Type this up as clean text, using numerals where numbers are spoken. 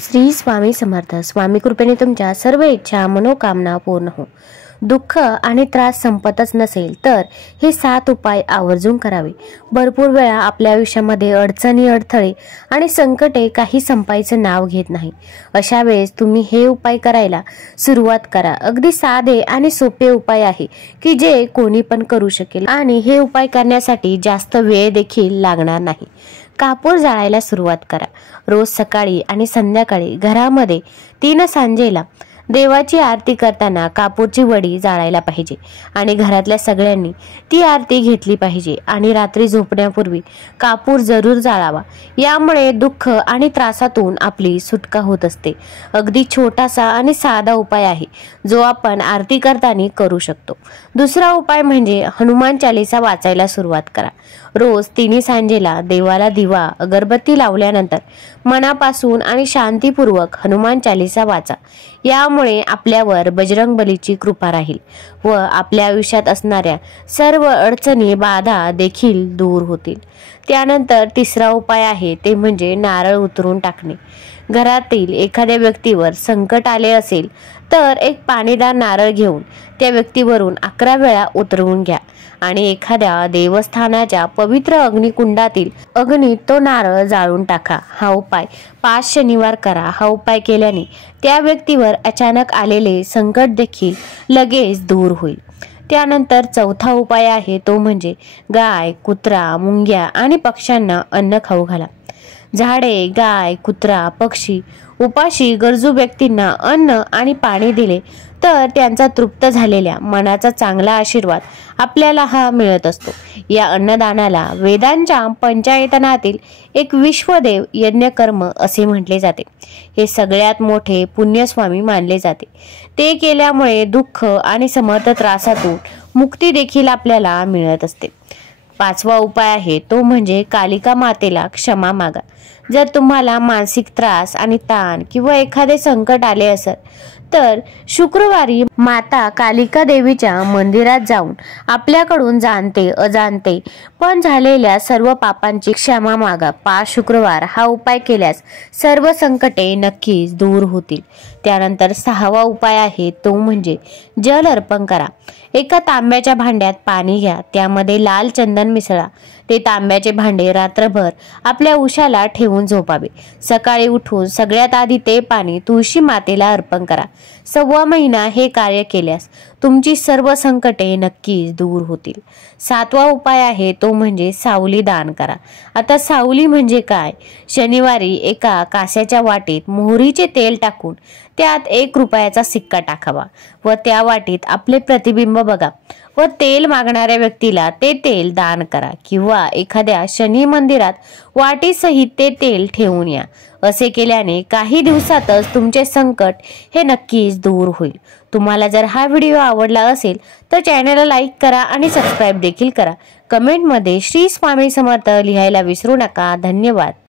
श्री स्वामी समर्थ। स्वामी कृपेने तुमच्या सर्व इच्छा मनोकामना पूर्ण हो। दुःख आणि त्रास संपतच नसेल तर हे 7 उपाय आवर्जून करावे। भरपूर वेळा आपल्या आयुष्यामध्ये अडचणी, अडथळे आणि संकटे काही संपायचं नाव घेत नाही। अशा वेळेस तुम्ही हे उपाय करायला सुरुवात करा। अगदी साधे आणि सोपे उपाय आहे की जे कोणी पण करू शकेल आणि हे उपाय करण्यासाठी जास्त वेळ देखील लागणार नाही। कापूर जाळायला सुरुवात करा। रोज सकाळी आणि संध्याकाळी घरामध्ये 3 सांजेला देवाची आरती करताना कापूरची वडी जाळायला पाहिजे आणि घरातल्या सगळ्यांनी ती आरती घेतली पाहिजे आणि रात्री झोपण्यापूर्वी कापूर जरूर जाळावा। यामुळे दुःख आणि त्रासातून आपली सुटका होत असते। अगदी छोटासा आणि साधा उपाय आहे जो आपण आरती करताना करू शकतो। दुसरा उपाय म्हणजे हनुमान चालीसा वाचायला सुरुवात करा। रोज 3 सांजेला देवाला दिवा अगरबत्ती लावल्यानंतर मनापासून आणि शांतीपूर्वक हनुमान चालीसा वाचा। यामुळे आपल्यावर बजरंगबलीची कृपा राहील व आपल्या आयुष्यात असणाऱ्या सर्व अडचणी, बाधा देखील दूर होतील। त्यानंतर तिसरा उपाय आहे ते म्हणजे नारळ उतरून टाकणे। घरातील एखाद्या व्यक्तीवर संकट आले असेल तर एक पाणीदार नारळ घेऊन त्या व्यक्तीवरून 11 वेळा उतरवून घ्या आणि एखाद्या देवस्थानाच्या पवित्र अग्निकुंडातील अग्नीत तो नारळ जाळून टाका। हा उपाय 5 शनिवार करा। हा उपाय केल्याने त्या व्यक्तीवर अचानक आलेले संकट देखील लगेच दूर होईल। त्यानंतर चौथा उपाय आहे तो म्हणजे गाय, कुत्रा, मुंग्या आणि पक्ष्यांना अन्न खाऊ घाला। झाडे, गाय, कुत्रा, पक्षी उपाशी गरजू व्यक्तींना अन्न आणि पाणी दिले तर त्यांचा तृप्त झालेल्या मनाचा चांगला आशीर्वाद आपल्याला मिळत असतो। या अन्नदानाला वेदांच्या पंचायतनातील एक विश्वदेव यज्ञकर्म असे म्हटले जाते। हे सगळ्यात मोठे पुण्यस्वामी मानले जाते। ते केल्यामुळे दुःख आणि समर्थ त्रासातून मुक्ती देखील आपल्याला मिळत असते। 5वा उपाय आहे तो म्हणजे कालिका मातेला क्षमा मागा। जर तुम्हाला मानसिक त्रास आणि ताण किंवा एखादे संकट आले असेल तर शुक्रवारी माता कालिका देवीच्या मंदिरात जाऊन आपल्याकडून जाणते अजाणते पण झालेल्या सर्व पापांची क्षमा मागा। 5 शुक्रवार हा उपाय केल्यास सर्व संकटे नक्कीच दूर होतील। त्यानंतर 6वा उपाय आहे तो म्हणजे जल अर्पण करा। एका तांब्याच्या भांड्यात पाणी घ्या, त्यामध्ये लाल चंदन मिसळा। ते तांब्याचे भांडे रात्रभर आपल्या उशाला ठेवून झोपावे। सकाळी उठून सगळ्यात आधी ते पाणी तुळशी मातेला अर्पण करा। 1.25 महिना हे कार्य केल्यास तुमची सर्व संकटे नक्कीच दूर होतील। 7वा उपाय आहे तो म्हणजे सावली दान करा। आता सावली म्हणजे काय? शनिवारी एका कास्याच्या वाटीत मोहरीचे तेल टाकून त्यात 1 रुपयाचा सिक्का टाकावा व त्या वाटीत आपले प्रतिबिंब बघा व तेल मागणाऱ्या व्यक्तीला ते तेल दान करा किंवा एखाद्या शनी मंदिरात वाटीसहित ते तेल ठेवून या। असे केल्याने काही दिवसातच तुमचे संकट हे नक्कीच दूर होईल। तुम्हाला जर हा व्हिडिओ आवडला असेल तर चॅनलला लाईक करा आणि सबस्क्राईब देखील करा। कमेंटमध्ये श्री स्वामी समर्थ लिहायला विसरू नका। धन्यवाद।